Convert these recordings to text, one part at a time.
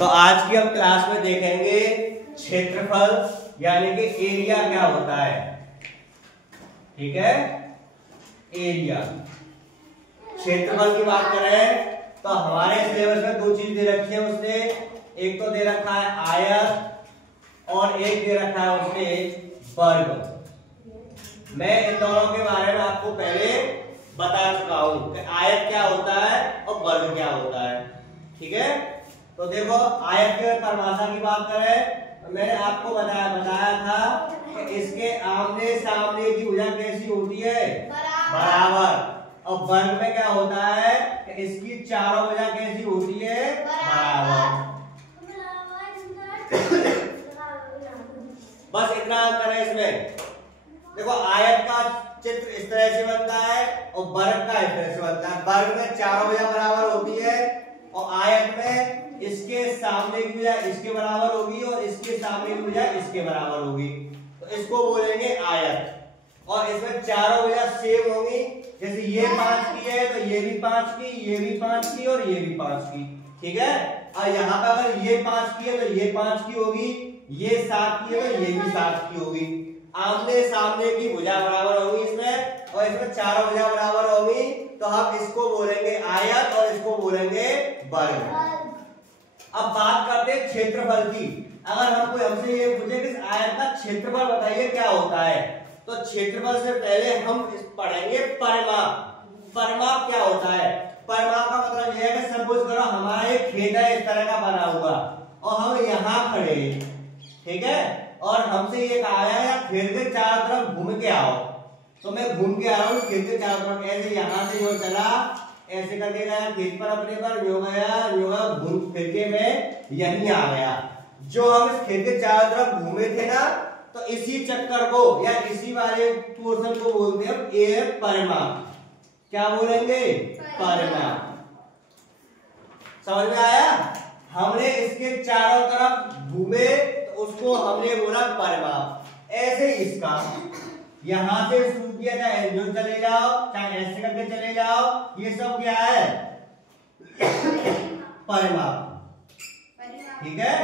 तो आज की हम क्लास में देखेंगे क्षेत्रफल यानी कि एरिया क्या होता है। ठीक है, एरिया। क्षेत्रफल की बात करें तो हमारे सिलेबस में दो चीज दे रखी है उसने, एक तो दे रखा है आयत और एक दे रखा है उसने वर्ग। मैं इन दोनों के बारे में आपको पहले बता चुका हूं कि आयत क्या होता है और वर्ग क्या होता है। ठीक है, तो देखो आयत की परिभाषा की बात करें तो मैंने आपको बताया था कि इसके आमने सामने की भुजा कैसी होती है, बराबर। और वर्ग में क्या होता है कि इसकी चारों भुजा कैसी होती है, बराबर। बस इतना अंतर है इसमें। देखो आयत का चित्र इस तरह से बनता है और वर्ग का इस तरह से बनता है। वर्ग में चारों भुजा बराबर होती है और आयत में इसके सामने की भुजा इसके बराबर होगी और इसके सामने की भुजा इसके बराबर होगी, तो इसको बोलेंगे आयत। और इसमें चारों भुजा सेम होगी, जैसे ये 5 की है तो ये भी 5 की, ये भी 5 की और ये भी 5 की। ठीक है, और यहाँ पर अगर ये 5 की है तो ये 5 की होगी, ये 7 की है तो ये भी 7 की होगी। आमने सामने की भुजा बराबर होगी इसमें, और इसमें चारों भुजा बराबर होगी, तो हम इसको बोलेंगे आयत और इसको बोलेंगे वर्ग। अब बात करते हैं क्षेत्रफल की। अगर हमसे ये पूछे कि आयत का क्षेत्रफल बताइए क्या होता है, तो क्षेत्रफल से पहले हम पढ़ेंगे परिमाप। परिमाप क्या होता है? परिमाप का मतलब यह है कि सपोज करो हमारा एक खेत है इस तरह का बना हुआ और हम यहाँ खड़े, ठीक है, और हमसे ये कहा गया खेत के चारों तरफ घूम के आओ, तो मैं घूम के आ रहा हूँ खेत के चारों तरफ। ऐसे यहाँ से जो चला ऐसे करके गया खेत पर, अपने पर जो गया घूम फिर के मैं यहीं आ गया। जो हम इस खेत के चारों तरफ घूमे थे ना, तो इसी चक्कर को या इसी वाले पोर्शन को बोलते हैं हम ए परिमाप। क्या बोलेंगे? परिमाप। समझ में आया? हमने इसके चारों तरफ घूमे तो उसको हमने बोला परिमाप। ऐसे इसका यहां से शुरू किया, चाहे जो चले जाओ चाहे ऐसे करके चले जाओ, ये सब क्या है? परिमाप। ठीक है,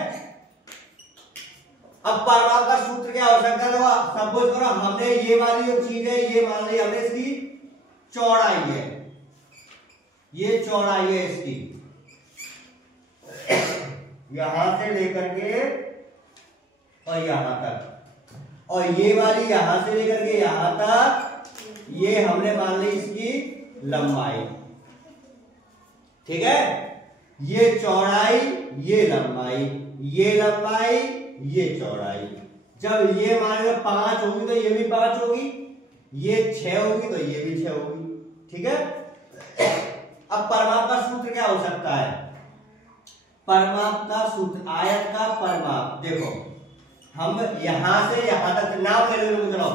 अब परिमाप का सूत्र क्या हो सकता है? सपोज करो हमने ये वाली जो चीज है ये मान ली हमने इसकी चौड़ाई है, ये चौड़ाई है इसकी यहां से लेकर के और यहां तक, और ये वाली यहां से लेकर के यहां तक, ये हमने मान ली इसकी लंबाई। ठीक है, ये चौड़ाई ये लंबाई, ये लंबाई ये चौड़ाई। जब ये मान लो 5 होगी तो ये भी 5 होगी, ये 6 होगी तो ये भी 6 होगी। ठीक है, अब परिमाप का सूत्र क्या हो सकता है? परिमाप का सूत्र, आयत का परिमाप। देखो हम यहां से यहां तक नाम ले लो, चलो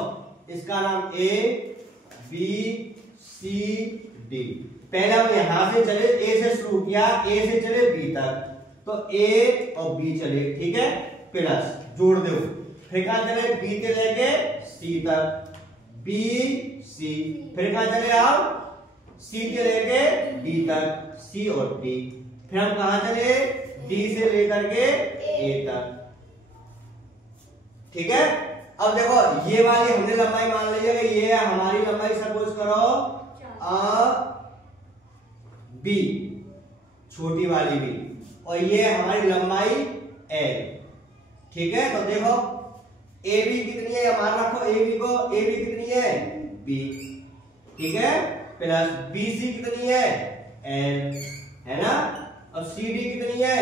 इसका नाम ए बी सी डी। पहले हम यहां से चले, ए से शुरू किया, ए से चले बी तक, तो ए और बी चले, ठीक है, प्लस जोड़ दो, फिर कहां चले? बी से लेके सी तक, बी सी, फिर कहां चले आप? सी से लेके डी तक, सी और डी, फिर हम कहां चले? डी से लेकर के ए तक। ठीक है, अब देखो ये वाली हमने लंबाई मान ली है कि ये है हमारी लंबाई, सपोज करो बी, छोटी वाली बी, और ये हमारी लंबाई एल। ठीक है, तो देखो ए बी कितनी है, मान रखो ए बी को, ए बी कितनी है? बी। ठीक है, प्लस बी सी कितनी है? एल, है ना। अब सी डी कितनी है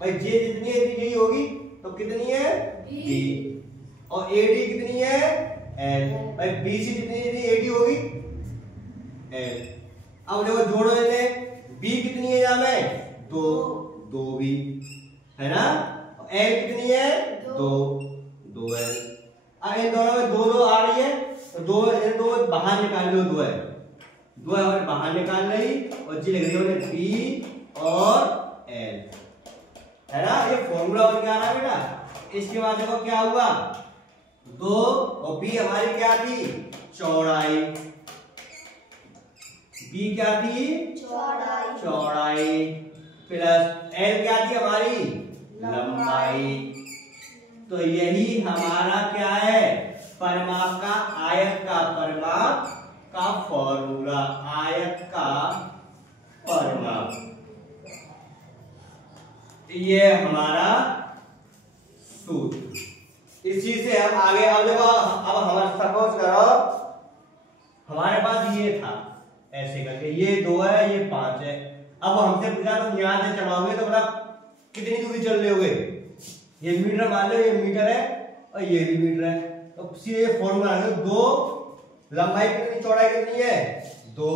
भाई? जे जितनी है यही होगी, तो कितनी है? बी। और ए डी कितनी है? एल। भाई बी सी जितनी एडी होगी, एल। अब देखो जोड़ो लेते, बी कितनी है यहाँ में? 2, 2 बी, है ना। एल कितनी है? 2, 2 एल। अब इन दोनों में 2 2 आ रही है, तो 2 बाहर निकाल लो, 2 है, 2 है बाहर निकाल रही, और जी लग रही है बी और एल, है ना। ये फॉर्मूला बन के आ रहा है बेटा। इसके बाद देखो क्या हुआ, 2 और बी हमारी क्या थी? चौड़ाई। बी क्या थी? चौड़ाई। प्लस एल क्या थी हमारी? पाई। तो यही हमारा क्या है, परिमाप का, आयत का परिमाप का फॉर्मूला, आयत का परिमाप। ये हमारा सूत्र। इसी से हम आगे, अब देखो, अब हमारा सपोज करो हमारे पास ये था ऐसे करके, ये 2 है, ये 5 है। अब हमसे पूछा तुम यहां से चढ़ाओगे तो मतलब कितनी दूरी चल रहे होगे, ये मीटर मान लो, ये मीटर है और ये भी मीटर है। तो सीधे फॉर्मूला है, 2 लंबाई कितनी, चौड़ाई कितनी है 2,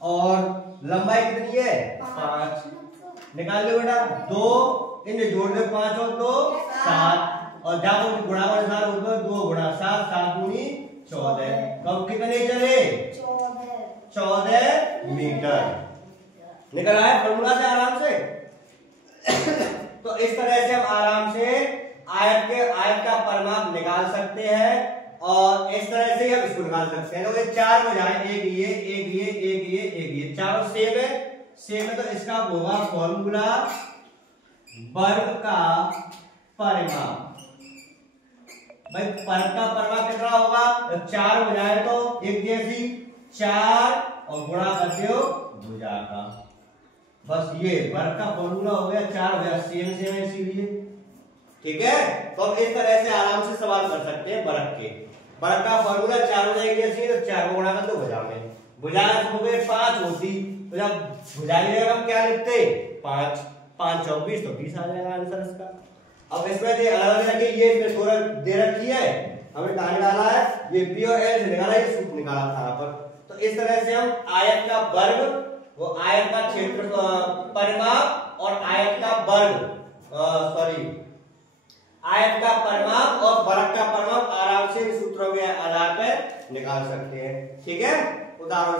और लंबाई कितनी है 5। निकाल लो बेटा, 2 इन्हें जोड़ दो, 5 और 2 7, और जब गुणा और निशान होता है 2 गुणा 7, 7 दूनी 14। कब कितने चले 14 मीटर। निकल आया फॉर्मूला से आराम से। तो इस तरह से हम आराम से आयत का परिमाप निकाल सकते हैं, और इस तरह से हम इसको निकाल सकते हैं। तो ये 4 हो जाए, एक ये चारों सेम है, तो इसका होगा फॉर्मूला वर्ग का परिमाप। भाई वर्ग का परिमाप कितना होगा, जब 4 हो जाए तो एक जैसी 4 और गुणा कर दो भुजा का, बस ये वर्ग का फॉर्मूला हो गया। 4 हो गया, सेम है इसीलिए, ठीक है। तो हम इस तरह से आराम से सवाल कर सकते हैं वर्ग का फॉर्मूला 4 हो जाएगी ऐसी, तो 4 को गुणा कर दो भुजा में, भुजा हो गए 5 होती, तो जब भुजा की जगह हम क्या लिखते 5, 5 24, तो 20 आ जाएगा आंसर इसका। अब इसमें जो अलग अलग ये इसमें थोड़ा दे रखी है, हमने कहा निकाला है, ये पी और एल से निकाला, ये सूत्र निकाला था यहाँ पर। तो इस तरह से हम आयत का वर्ग, वो आयत का क्षेत्र परिमाप और आयत का वर्ग, आयत का परिमाप और वर्ग का परिमाप आराम से सूत्रों के आधार पर निकाल सकते हैं, ठीक है। उदाहरण